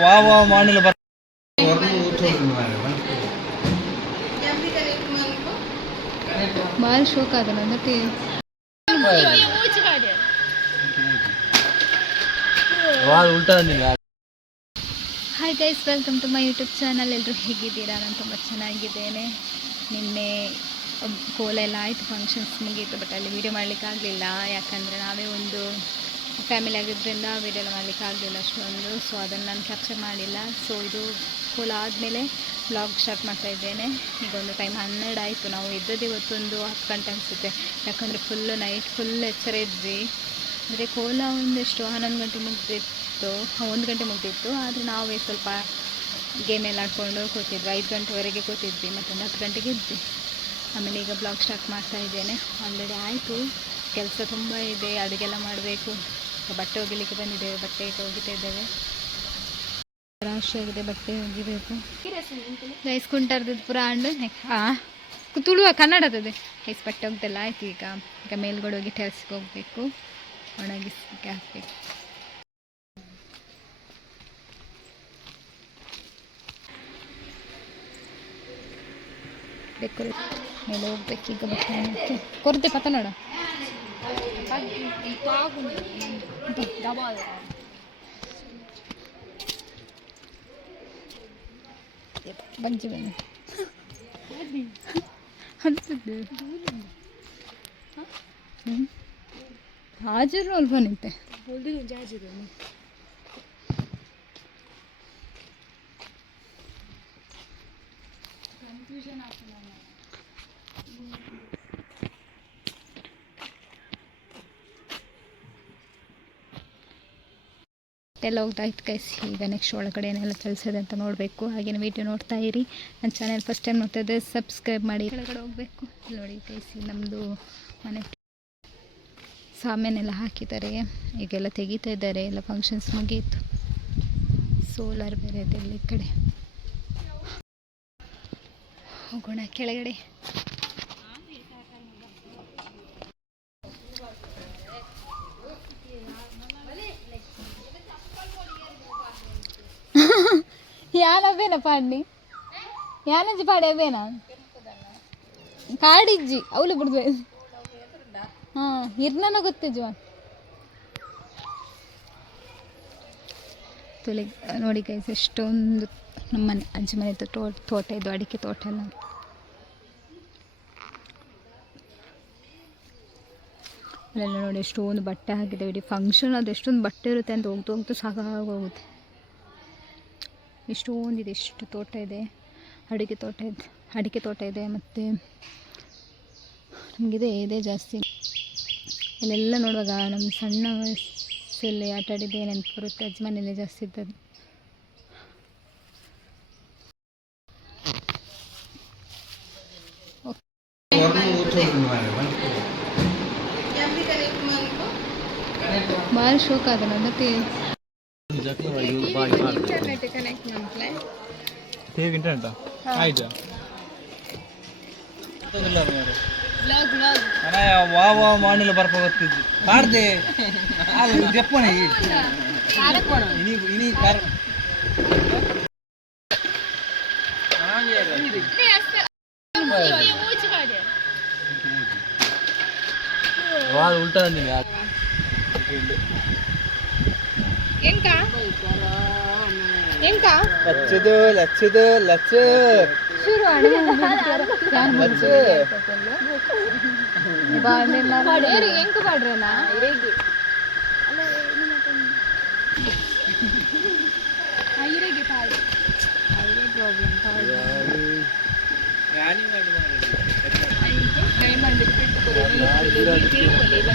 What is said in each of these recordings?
ವಾ ವಾ ಮಾಡಿಲ್ಲ ಬರ್ hi guys welcome to my YouTube channel ಎಲ್ಲರೂ ಹೇಗಿದ್ದೀರಾ? ನಾನು ತುಂಬ ಚೆನ್ನಾಗಿದ್ದೇನೆ. ನಿನ್ನೆ ಕೋಲ ಎಲ್ಲ ಆಯಿತು ಫಂಕ್ಷನ್ಸ್ ಮುಗೀತು ಬಟ್ ಅಲ್ಲಿ ವೀಡಿಯೋ ಮಾಡ್ಲಿಕ್ಕೆ ಆಗಲಿಲ್ಲ ಯಾಕಂದರೆ ನಾವೇ ಒಂದು ಫ್ಯಾಮಿಲಿ ಆಗಿದ್ದರಿಂದ ವೀಡಿಯೋ ಮಾಡಲಿಕ್ಕೆ ಆಗಲಿಲ್ಲ ಅಷ್ಟೊಂದು. ಸೊ ಅದನ್ನು ನಾನು ಕ್ಯಾಪ್ಚರ್ ಮಾಡಿಲ್ಲ. ಸೊ ಇದು ಕೋಲ ಆದಮೇಲೆ ಬ್ಲಾಗ್ ಸ್ಟಾರ್ಟ್ ಮಾಡ್ತಾ ಇದ್ದೇನೆ. ಈಗ ಒಂದು ಟೈಮ್ ಹನ್ನೆರಡು ಆಯಿತು. ನಾವು ಇದ್ದದ್ದು ಇವತ್ತೊಂದು ಹತ್ತು ಗಂಟೆ ಅನಿಸುತ್ತೆ. ಯಾಕಂದರೆ ಫುಲ್ಲು ನೈಟ್ ಫುಲ್ ಎಚ್ಚರ ಇದ್ವಿ. ಅಂದರೆ ಕೋಲ ಒಂದೆಷ್ಟು ಹನ್ನೊಂದು ಗಂಟೆ ಮುಗ್ದಿತ್ತು. ಒಂದು ಗಂಟೆ ಮುಗ್ದಿತ್ತು. ಆದರೆ ನಾವೇ ಸ್ವಲ್ಪ ಗೇಮ್ ಎಲ್ಲ ಆಡ್ಕೊಂಡು ಕೂತಿದ್ವಿ. ಐದು ಗಂಟೆವರೆಗೆ ಕೂತಿದ್ವಿ. ಮತ್ತೊಂದು ಹತ್ತು ಗಂಟೆಗೆ ಇದ್ವಿ ಆಮೇಲೆ ಈಗ ಬ್ಲಾಗ್ ಸ್ಟಾರ್ಟ್ ಮಾಡ್ತಾ ಇದ್ದೇನೆ. ಆಲ್ರೆಡಿ ಆಯಿತು. ಕೆಲಸ ತುಂಬ ಇದೆ. ಅಡುಗೆಲ್ಲ ಮಾಡಬೇಕು. ಬಟ್ಟೆ ಒಗಿಲಿಕ್ಕೆ ಬಂದಿದ್ದೇವೆ, ಬಟ್ಟೆ ಒಗಿತಾ ಇದ್ದೇವೆ. ರಾಶಿ ಆಗಿದೆ ಬಟ್ಟೆ ಒಗಿಬೇಕು. ರೈಸ್ ಕುಂಟರ್ದದ್ದು ಪುರ ಅಂಡು ಹಾಂ ತುಳುವ ಕನ್ನಡದದೆ ರೈಸ್ ಬಟ್ಟೆ ಒಗ್ದೆಲ್ಲ ಆಯ್ತು, ಈಗ ಈಗ ಮೇಲ್ಗಡೆ ಹೋಗಿ ಟೆಲ್ಸ್ಗೆ ಹೋಗಬೇಕು. ಒಣಗಿಸ್ಲಿಕ್ಕೆ ಹಾಕ್ಬೇಕು. ಮೇಲೆ ಹೋಗ್ಬೇಕು, ಈಗ ಬಟ್ಟೆ. ಕೊರತೆ ಪತ್ತ ನೋಡ. ಬಂಜಿ ಬನ್ನಿ ಅಂತದ್ದು ಹ್ಞೂ ಹಾಜರು ಅಲ್ವಾ ನಿಂತೆ ಎಲ್ಲ ಹೋಗ್ತಾಯಿತ್ತು ಕೈಸಿ ಈಗ ನೆಕ್ಸ್ಟ್ ಒಳಗಡೆ ಏನೆಲ್ಲ ಇದೆ ಅಂತ ನೋಡಬೇಕು. ಹಾಗೇನು ವೀಡಿಯೋ ನೋಡ್ತಾ ಇರಿ. ನನ್ನ ಚಾನೆಲ್ ಫಸ್ಟ್ ಟೈಮ್ ನೋಡ್ತಾ ಇದ್ದೆ ಸಬ್ಸ್ಕ್ರೈಬ್ ಮಾಡಿ. ಕೆಳಗಡೆ ಹೋಗಬೇಕು. ನೋಡಿ ಕೈಸಿ ನಮ್ಮದು ಮನೆ ಸಾಮಾನೆಲ್ಲ ಹಾಕಿದ್ದಾರೆ. ಈಗೆಲ್ಲ ತೆಗಿತಾ ಇದ್ದಾರೆ. ಎಲ್ಲ ಫಂಕ್ಷನ್ಸ್ ಮುಗೀತು. ಸೋಲಾರ್ ಬೇರೆ ಇದೆ ಇಲ್ಲಿ ಈ ಕಡೆ. ಹೋಗೋಣ ಕೆಳಗಡೆ. ಯಾನವೇನ ಪಾಡ್ನಿ ಯಾನಜ್ಜಿ ಪಾಡೇವೇನ ಕಾಡಿಜ್ಜಿ ಅವಳು ಬಿಡ್ದು. ಹಾಂ ಗೊತ್ತಿಜ್ವ ತುಳಿ ನೋಡಿ ಗೈಸ್ ಎಷ್ಟೊಂದು ನಮ್ಮನೆ, ಅಜ್ಜಿ ಮನೆ ತೋಟ ತೋಟ ಇದು, ಅಡಿಕೆ ತೋಟ ಎಲ್ಲ. ಅಲ್ಲೆಲ್ಲ ನೋಡಿ, ಎಷ್ಟೊಂದು ಬಟ್ಟೆ ಹಾಕಿದೆ, ಇಡೀ ಫಂಕ್ಷನ್ ಅದು, ಎಷ್ಟೊಂದು ಬಟ್ಟೆ ಇರುತ್ತೆ ಅಂತ ಹೋಗ್ತಾ ಹೋಗ್ತಾ ಸಾಕಾಗೋಗುತ್ತೆ. ಎಷ್ಟೊಂದಿದೆ ಇಷ್ಟು ತೋಟ ಇದೆ, ಅಡಿಕೆ ತೋಟ ಇದೆ, ಅಡಿಕೆ ತೋಟ ಇದೆ, ಮತ್ತು ನಮಗಿದೆ ಇದೆ ಜಾಸ್ತಿ. ಇಲ್ಲೆಲ್ಲ ನೋಡುವಾಗ ನಮ್ಮ ಸಣ್ಣ ವಯಸ್ಸಲ್ಲಿ ಆಟ ಆಡಿದ್ದೆ ನೆನಪು ಬರುತ್ತೆ ಅಜ್ಮನೆಯಲ್ಲೇ ಜಾಸ್ತಿ ಇದ್ದದ್ದು. ಭಾಳ ಶೋಕ್ ಆದ ಅದಕ್ಕೆ ಹೇಗೆ ಇಂಟರ್ನೆಟ್ ಆಯ್ತಾ ವ್ಲಾಗ್ ವ್ಲಾಗ್ ವಾ ವಾ ಮಾಡಿಲ್ಲ ಬರ್ಪ ಗೊತ್ತಿದ್ದು ಮಾಡ್ದೆ ಅದು ಜಪ್ಪನೆ ಇನಿ ಇನಿ ಕಾರ್ ವಾ ಉಲ್ಟಾ ಅಂದಿಲ್ಲ ಎಂಕ ಎಂಕ ಲಚ್ಚದು ಲಚ್ಚದು ಲಚ್ಚ. ಶುರು ಎಂಕ ಪಾಡ್ರಲ್ಲ ಐರೆಗೆ ಪಾಡು ಐರೆ ಪ್ರಾಬ್ಲಮ್ ಪಾಡು ಬಿಟ್ಟ ಇಲ್ಲೇ ಇಲ್ಲೇ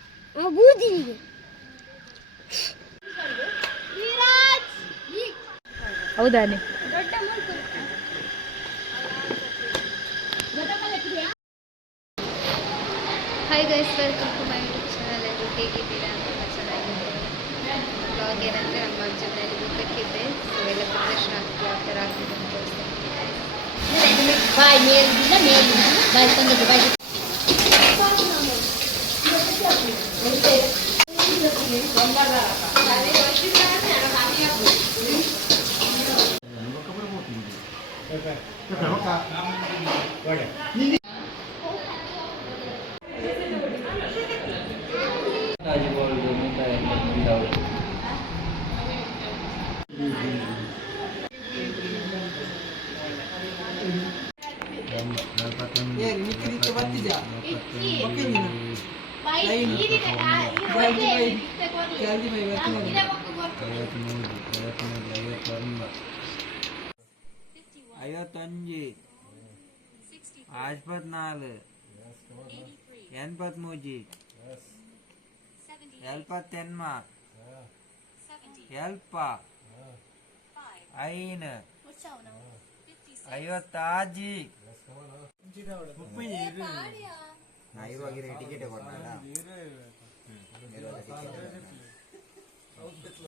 ಆ ಹೌದಾನೆ ಹೌದಾ ನೀ hi guys welcome to my YouTube channel ಎಲ್ಲರೂ ಹೇಗಿದ್ದೀರಾ ತುಂಬ ಚೆನ್ನಾಗಿದ್ದೀನಿ ಬ್ಲಾಗ್ ಏನಂದರೆ ನಮ್ಮ ಜೊತೆಯಲ್ಲಿ ಊಟಕ್ಕಿದ್ದೆ ಸೊ ಎಲ್ಲ ಪ್ರದರ್ಶನ ಆಗ್ತೀವಿ ಯಾವ ಥರ ಆಗ್ತಿದೆ ಅಂತ. ಬಾಯ್ ಮೇಲಿಂದ ಮೇಲಿಂದ ಬಾಯ್ ತಂದದ್ದು ಬಾಯ್ ಬರ್ತಿದ್ಯಾ ಬರ್ತೀನಿ ಐವತ್ತಂಜು ಆಸ್ಪತ್ನಾಲ್ಕು ಎನ್ಪತ್ಮೂಜಿ ಎಲ್ಪತ್ತೆನ್ಮ ಎಲ್ಪ ಐನ್ ಐವತ್ತಾಜಿ ಟಿಕೆಟ್ ಕೊಡಲ್ಲ